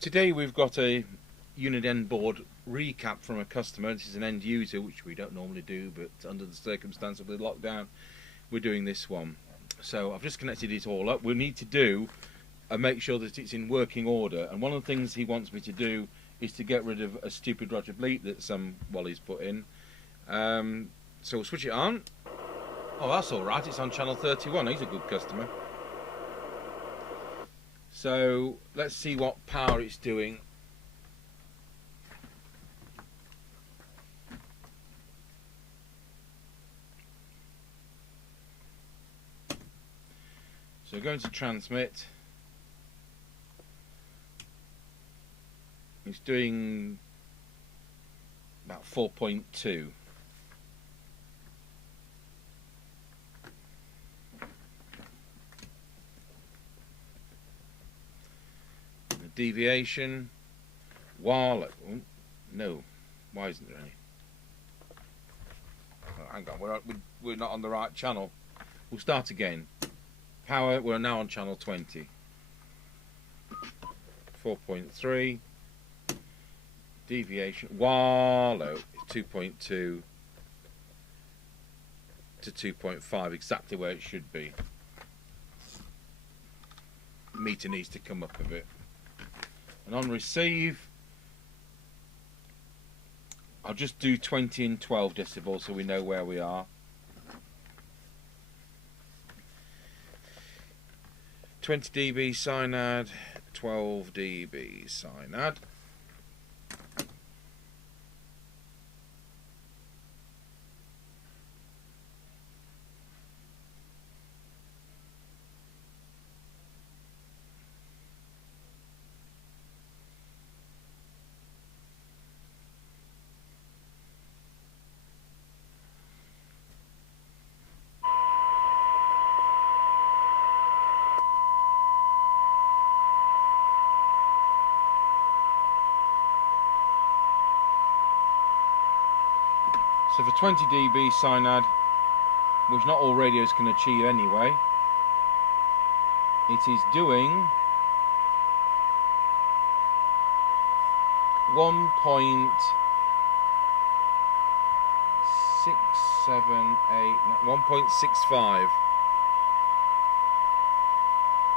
Today we've got a unit end board recap from a customer. This is an end user, which we don't normally do, but under the circumstance of the lockdown, we're doing this one. So I've just connected it all up. We need to do make sure that it's in working order, and one of the things he wants me to do is to get rid of a stupid Roger bleep that some Wally's put in. So we'll switch it on. Oh, that's alright, it's on channel 31. He's a good customer. So let's see what power it's doing. So we're going to transmit. It's doing about 4.2. Deviation, while no, why isn't there any? Oh, hang on, we're not on the right channel. We'll start again. Power, we're now on channel 20. 4.3. Deviation, wallow, 2.2 to 2.5, exactly where it should be. Meter needs to come up a bit. And on receive, I'll just do 20 and 12 decibels so we know where we are. 20 dB synad, 12 dB synad. So for 20 dB synad, which not all radios can achieve anyway, it is doing 1.65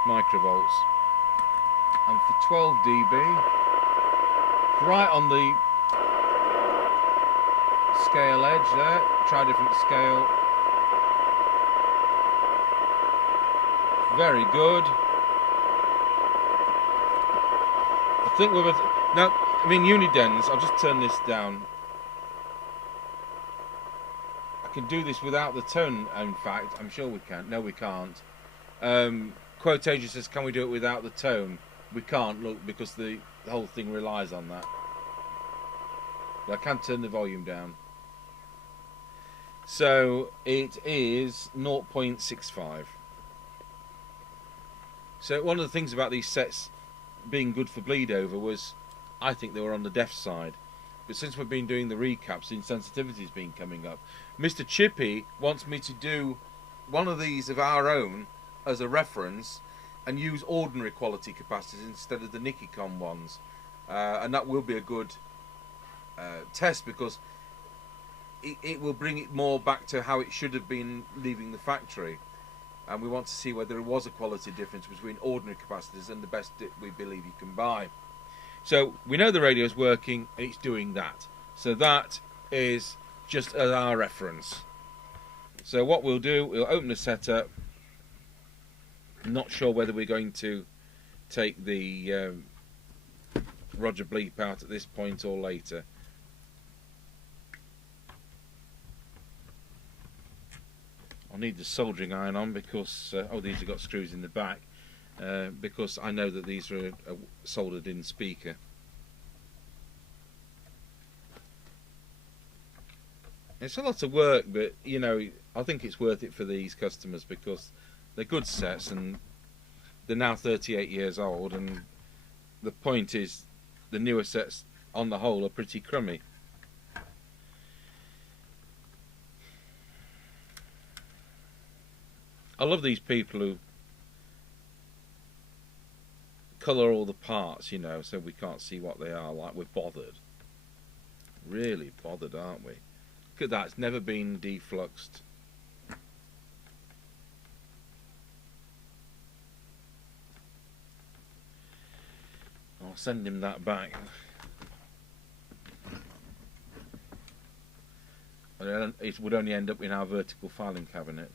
microvolts, and for 12 dB, right on the scale edge there, try a different scale. Very good. I think we're now, I mean, unidens, I'll just turn this down. I can do this without the tone, in fact. I'm sure we can. No, we can't. Quotation says, can we do it without the tone? We can't, look, because the whole thing relies on that. But I can turn the volume down. So it is 0.65. So one of the things about these sets being good for bleed over was, I think they were on the deaf side. But since we've been doing the recaps, the insensitivity's been coming up. Mr. Chippy wants me to do one of these of our own as a reference and use ordinary quality capacitors instead of the Nichicon ones. And that will be a good test, because it will bring it more back to how it should have been leaving the factory, and we want to see whether there was a quality difference between ordinary capacitors and the best we believe you can buy. So we know the radio is working and it's doing that, so that is just as our reference. So what we'll do, we'll open the setup. Not sure whether we're going to take the Roger bleep out at this point or later. I'll need the soldering iron on because, oh, these have got screws in the back, because I know that these are a soldered in speaker. It's a lot of work, but you know, I think it's worth it for these customers because they're good sets and they're now 38 years old, and the point is the newer sets on the whole are pretty crummy. I love these people who colour all the parts, you know, so we can't see what they are. Like, we're bothered. Really bothered, aren't we? Look at that, it's never been defluxed. I'll send him that back. It would only end up in our vertical filing cabinet.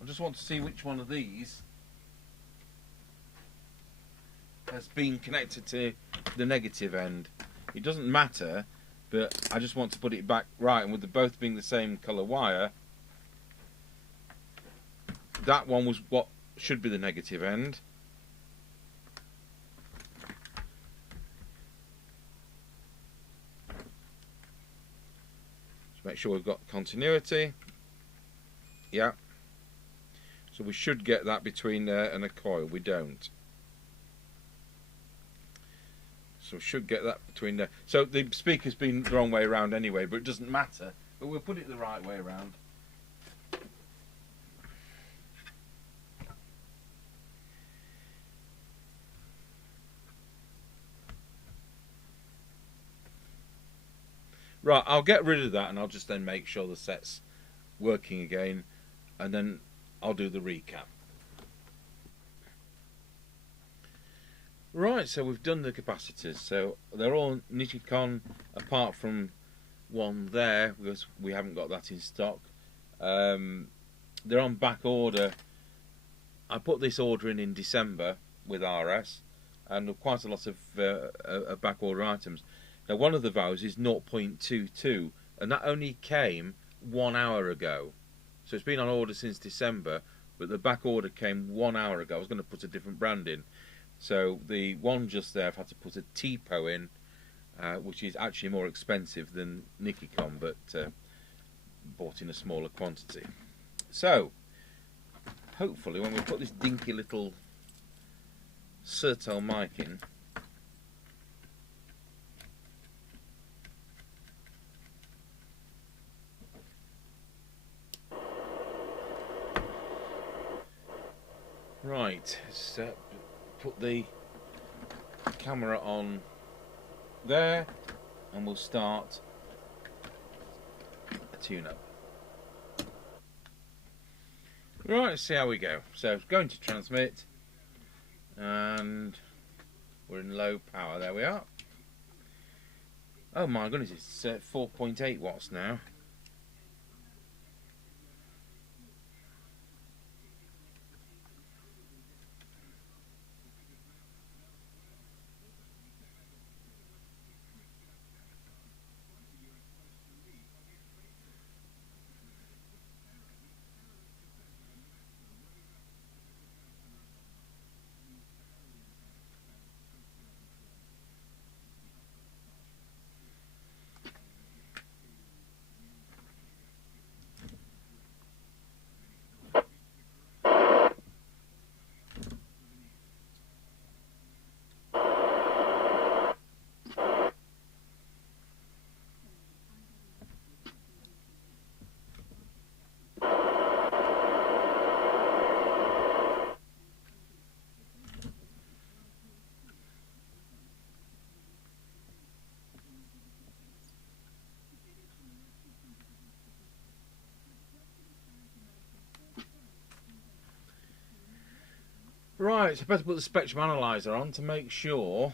I just want to see which one of these has been connected to the negative end. It doesn't matter, but I just want to put it back right, and with them both being the same colour wire, that one was what should be the negative end. Just make sure we've got continuity. Yeah. So we should get that between there and a coil. We don't. So we should get that between there. So the speaker's been the wrong way around anyway, but it doesn't matter. But we'll put it the right way around. Right, I'll get rid of that and I'll just then make sure the set's working again, and then I'll do the recap. Right, so we've done the capacitors. So they're all Nichicon apart from one there, because we haven't got that in stock. They're on back order. I put this order in December with RS, and quite a lot of back order items. Now one of the values is 0.22, and that only came 1 hour ago. So it's been on order since December, but the back order came 1 hour ago. I was going to put a different brand in. So the one just there, I've had to put a TPO in, which is actually more expensive than Nichicon, but bought in a smaller quantity. So, hopefully when we put this dinky little Sertel mic in, right, so put the camera on there and we'll start a tune-up. Right, let's see how we go. So it's going to transmit, and we're in low power. There we are. Oh my goodness, it's 4.8 watts now. Right, so I better put the spectrum analyzer on to make sure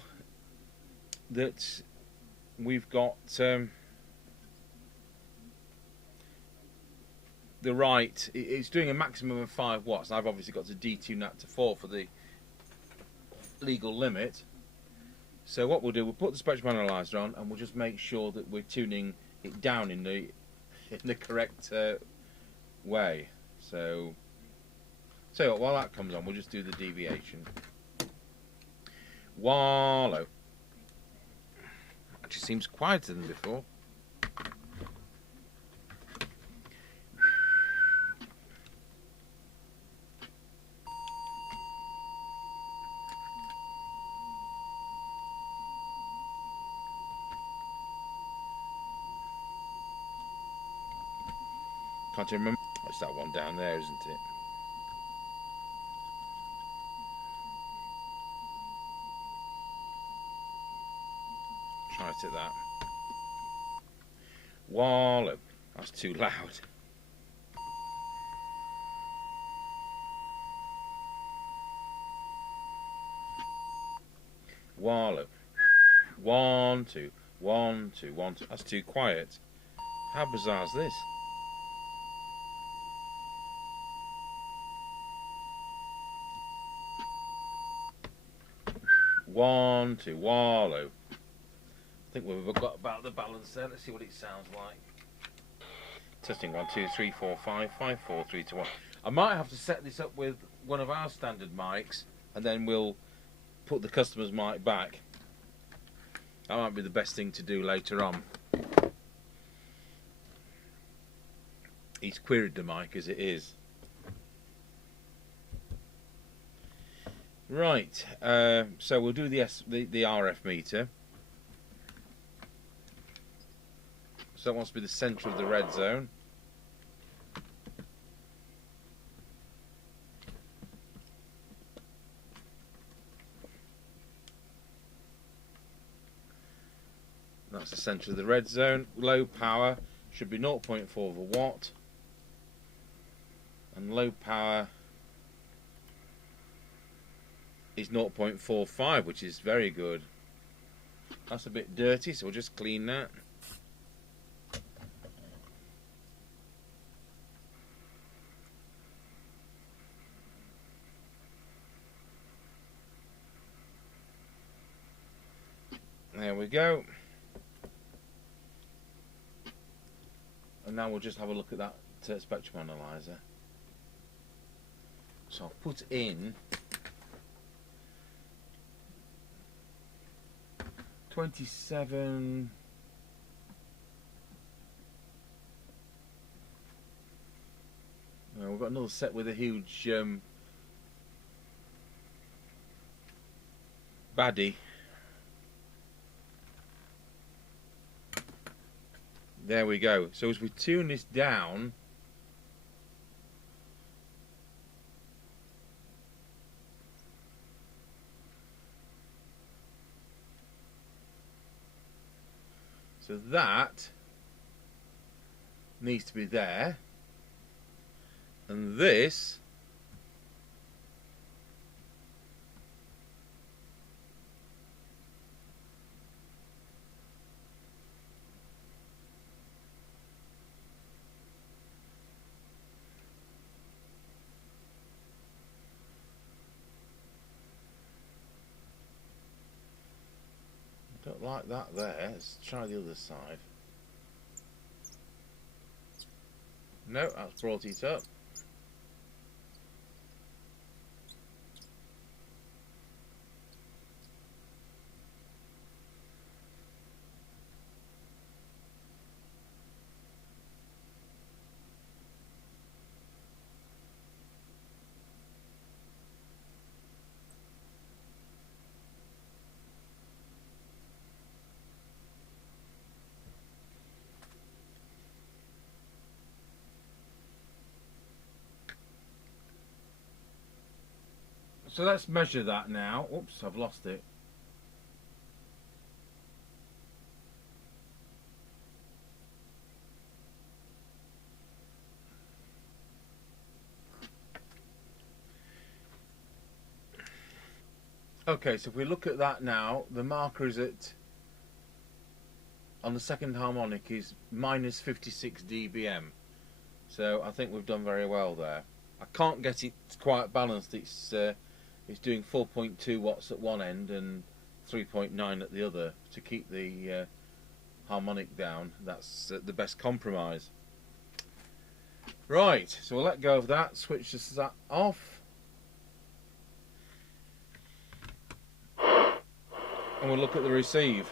that we've got the right. It's doing a maximum of 5 watts. I've obviously got to detune that to 4 for the legal limit. So what we'll do, we'll put the spectrum analyzer on, and we'll just make sure that we're tuning it down in the correct way. So while that comes on, we'll just do the deviation. Wallow. Actually seems quieter than before. Can't you remember? It's that one down there, isn't it? Try it at that. Wallop. That's too loud. Wallop. 1, 2, 1, 2, 1, 2. That's too quiet. How bizarre is this? One, two, wallow. I think we've got about the balance there. Let's see what it sounds like. Testing 1, 2, 3, 4, 5, 5, 4, 3, 2, 1. I might have to set this up with one of our standard mics, and then we'll put the customer's mic back. That might be the best thing to do later on. He's queried the mic as it is. Right, so we'll do the RF meter. So that wants to be the centre of the red zone. That's the centre of the red zone. Low power should be 0.4 of a watt. And low power is 0.45, which is very good. That's a bit dirty, so we'll just clean that. There we go. And now we'll just have a look at that spectrum analyzer. So I'll put in 27. We've got another set with a huge baddie. There we go. So as we tune this down, so that needs to be there, and this don't like that there. Let's try the other side. No, that's brought it up. So let's measure that now. Oops, I've lost it. Okay, so if we look at that now, the marker is on the second harmonic is minus 56 dBm. So I think we've done very well there. I can't get it quite balanced. It's doing 4.2 watts at one end and 3.9 at the other to keep the harmonic down. That's the best compromise. Right, so we'll let go of that, switch that off, and we'll look at the receive.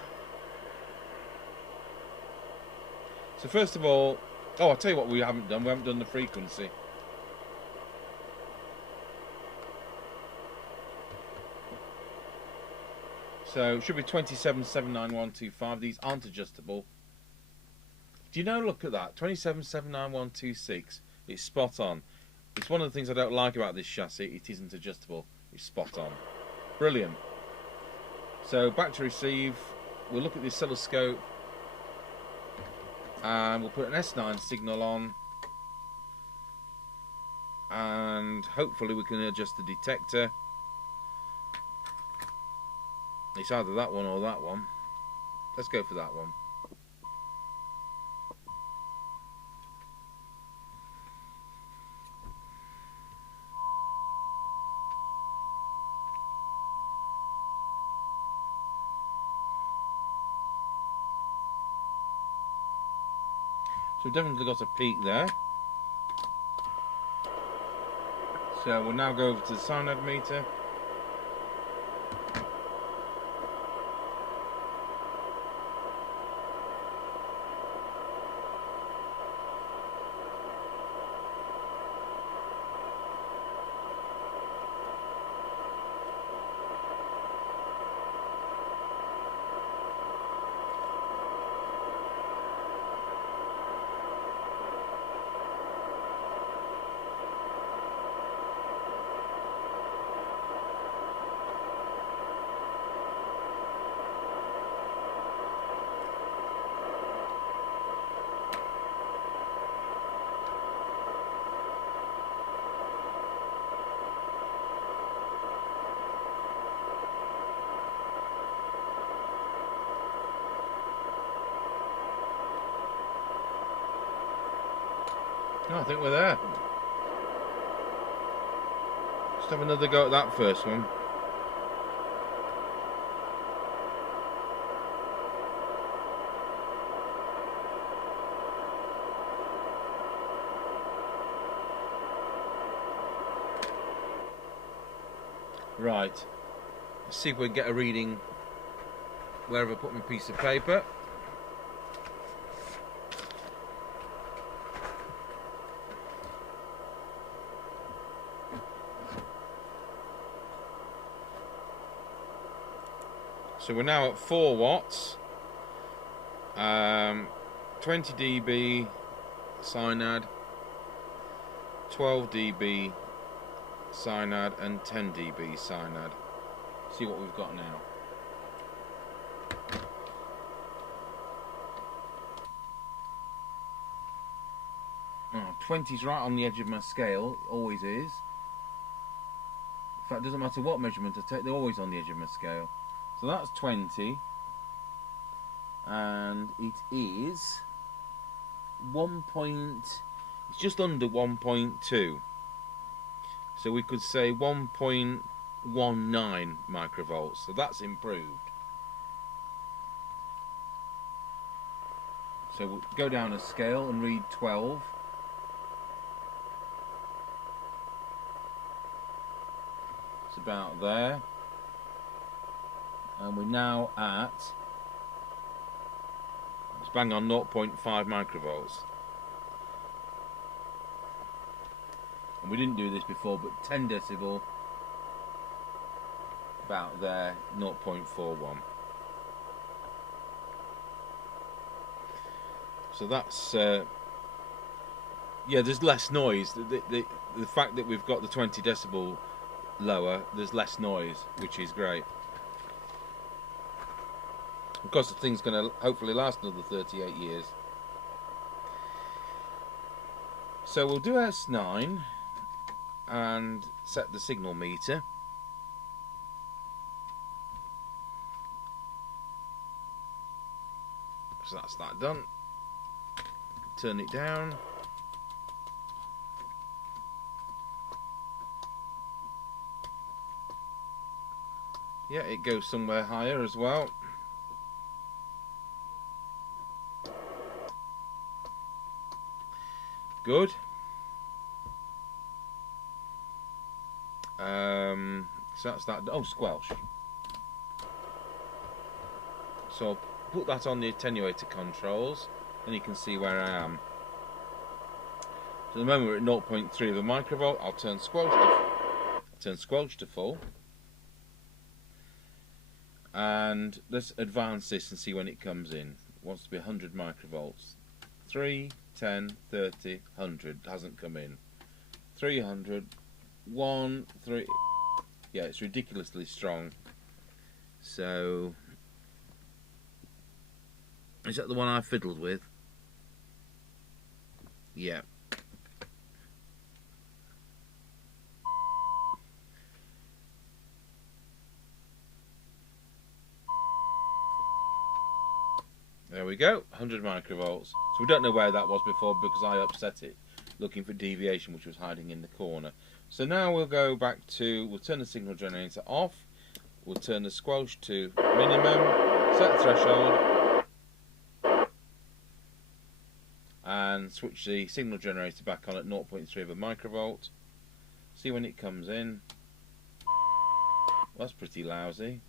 So first of all, I'll tell you what we haven't done. We haven't done the frequency. So it should be 27,79125. These aren't adjustable. Do you know, look at that, 2779126. It's spot on. It's one of the things I don't like about this chassis. It isn't adjustable. It's spot on. Brilliant. So back to receive. We'll look at the oscilloscope. And we'll put an S9 signal on. And hopefully we can adjust the detector. It's either that one or that one. Let's go for that one. So we've definitely got a peak there. So we'll now go over to the cyanide meter. Oh, I think we're there. Just have another go at that first one. Right. Let's see if we can get a reading wherever I put my piece of paper. So we're now at 4 watts, 20 dB cyanide, 12 dB cyanide and 10 dB cyanide. See what we've got now. Oh, 20's right on the edge of my scale, it always is. In fact, it doesn't matter what measurement I take, they're always on the edge of my scale. So that's 20, and it is it's just under 1.2. So we could say 1.19 microvolts. So that's improved. So we'll go down a scale and read 12. It's about there. And we're now at, it's bang on 0.5 microvolts. And we didn't do this before, but 10 decibel, about there, 0.41. So that's, yeah, there's less noise. The fact that we've got the 20 decibel lower, there's less noise, which is great. Of course, the thing's going to hopefully last another 38 years. So we'll do S9 and set the signal meter. So that's that done. Turn it down. Yeah, it goes somewhere higher as well. Good. So that's that. Oh, squelch. So I'll put that on the attenuator controls, and you can see where I am. So at the moment we're at 0.3 of a microvolt. I'll turn squelch to full. And let's advance this and see when it comes in. It wants to be 100 microvolts. 3, 10, 30, 100 hasn't come in. 300, 1, 3. Yeah, it's ridiculously strong. So, is that the one I fiddled with? Yeah. There we go, 100 microvolts. So we don't know where that was before because I upset it, looking for deviation, which was hiding in the corner. So now we'll go back to, we'll turn the signal generator off, we'll turn the squelch to minimum, set the threshold, and switch the signal generator back on at 0.3 of a microvolt. See when it comes in. Well, that's pretty lousy.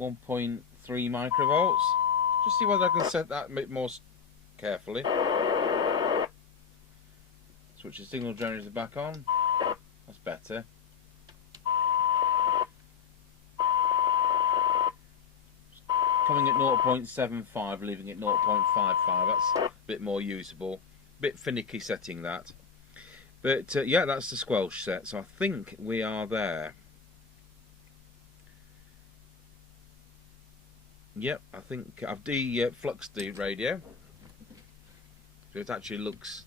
1.3 microvolts. Just see whether I can set that a bit more carefully. Switch the signal generator back on. That's better. Coming at 0.75, leaving it 0.55. That's a bit more usable. A bit finicky setting that. But yeah, that's the squelch set. So I think we are there. Yep, I think I've defluxed the radio, so it actually looks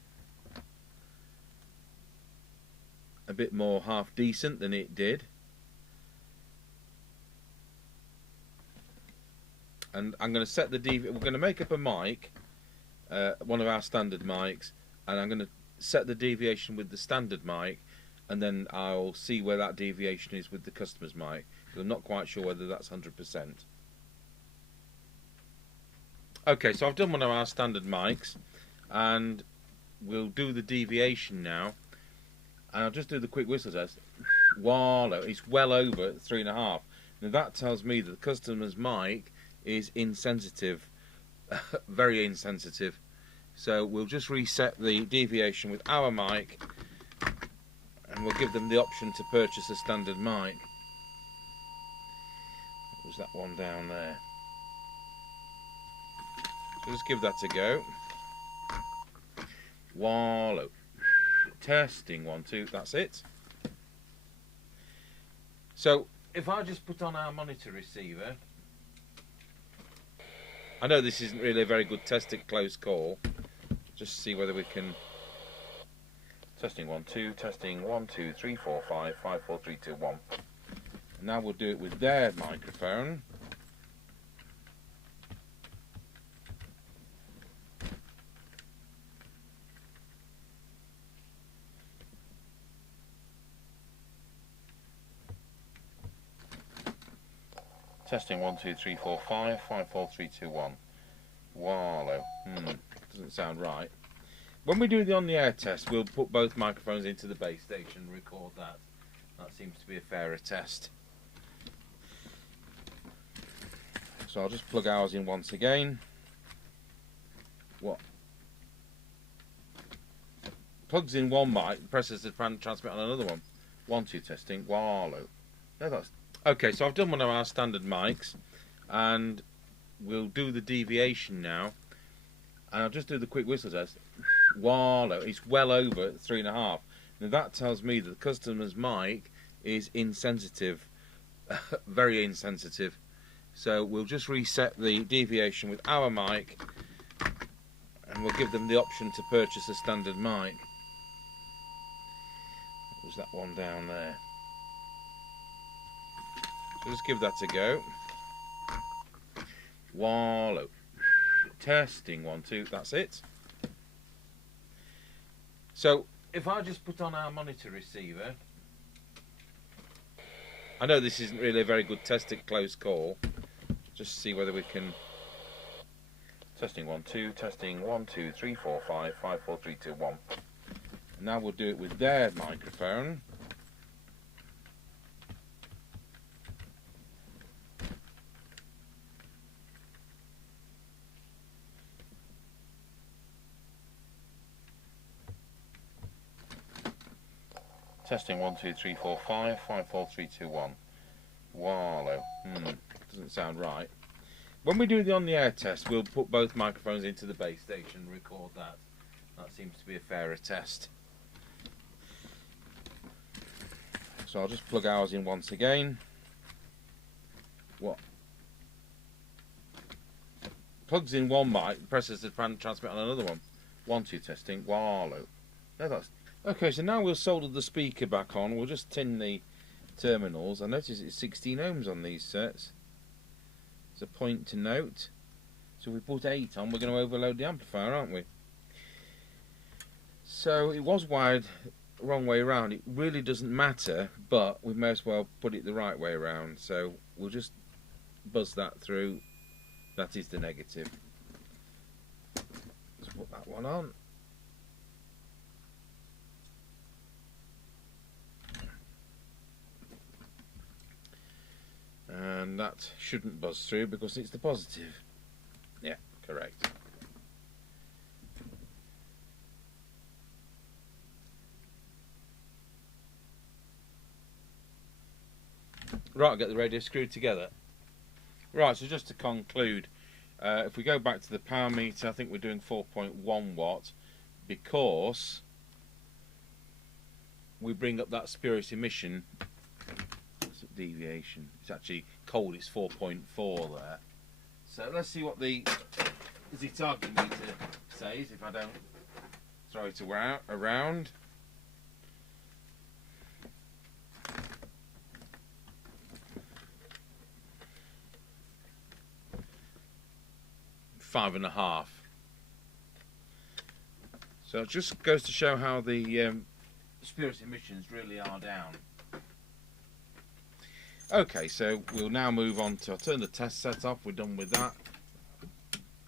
a bit more half decent than it did. And I'm going to set the we're going to make up a mic, one of our standard mics, and I'm going to set the deviation with the standard mic, and then I'll see where that deviation is with the customer's mic, because I'm not quite sure whether that's 100%. Okay, so I've done one of our standard mics, and we'll do the deviation now, and I'll just do the quick whistle test. Wallow, it's well over 3.5. Now that tells me that the customer's mic is insensitive, very insensitive. So we'll just reset the deviation with our mic, and we'll give them the option to purchase a standard mic. What was that one down there? So just give that a go. Wallow. Testing 1, 2. That's it. So if I just put on our monitor receiver, I know this isn't really a very good test at close call. Just see whether we can. Testing 1, 2. Testing 1, 2, 3, 4, 5, 5, 4, 3, 2, 1. And now we'll do it with their microphone. Testing 1, 2, 3, 4, 5, 5, 4, 3, 2, 1. Wallow. Doesn't sound right. When we do the on the air test, we'll put both microphones into the base station and record that. That seems to be a fairer test. So I'll just plug ours in once again. What? Plugs in one mic, presses the transmit on another one. 1, 2 testing. Wallow. No, that's. Okay, so I've done one of our standard mics, and we'll do the deviation now, and I'll just do the quick whistle test. Wallow, it's well over 3.5. Now that tells me that the customer's mic is insensitive, very insensitive. So we'll just reset the deviation with our mic, and we'll give them the option to purchase a standard mic. What was that one down there? So just give that a go. Wallow. Testing 1, 2. That's it. So if I just put on our monitor receiver, I know this isn't really a very good test at close call. Just see whether we can. Testing 1, 2. Testing 1, 2, 3, 4, 5, 5, 4, 3, 2, 1. And now we'll do it with their microphone. Testing 1, 2, 3, 4, 5, 5, 4, 3, 2, 1. Wallow. Doesn't sound right. when we do the on the air test, we'll put both microphones into the base station and record that. That seems to be a fairer test. So I'll just plug ours in once again. What? Plugs in one mic, presses the transmit on another one. 1, 2 testing. Wallow. No, that's okay. So now we'll solder the speaker back on. We'll just tin the terminals. I notice it's 16 ohms on these sets. It's a point to note. So if we put 8 on, we're going to overload the amplifier, aren't we? So it was wired wrong way around. It really doesn't matter, but we may as well put it the right way around. So we'll just buzz that through. That is the negative. Let's put that one on. And that shouldn't buzz through because it's the positive. Yeah, correct. Right, I'll get the radio screwed together. Right, so just to conclude, if we go back to the power meter, I think we're doing 4.1 watt because we bring up that spurious emission deviation. It's actually cold, it's 4.4 there. So let's see what the target meter says if I don't throw it around. Five and a half. So it just goes to show how the spurious emissions really are down. Okay, so we'll now move on to, I'll turn the test set off, we're done with that.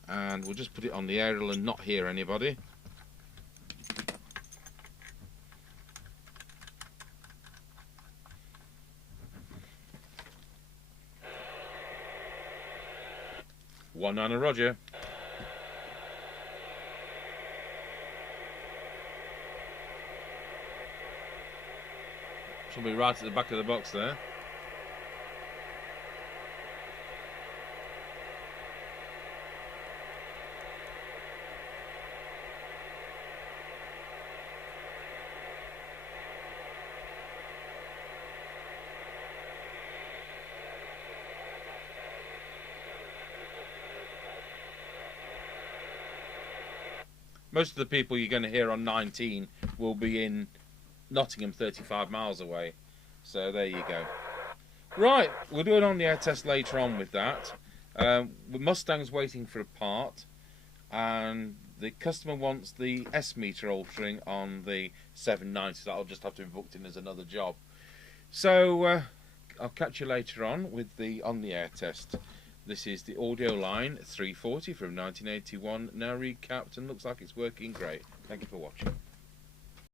And we'll just put it on the aerial and not hear anybody. One niner, Roger. Should be right at the back of the box there. Most of the people you're going to hear on 19 will be in Nottingham, 35 miles away. So there you go. Right, we'll do an on-the-air test later on with that. The Mustang's waiting for a part, and the customer wants the S-meter altering on the 790. That'll just have to be booked in as another job. So I'll catch you later on with the on-the-air test. This is the Audioline 340 from 1981, now recapped and looks like it's working great. Thank you for watching.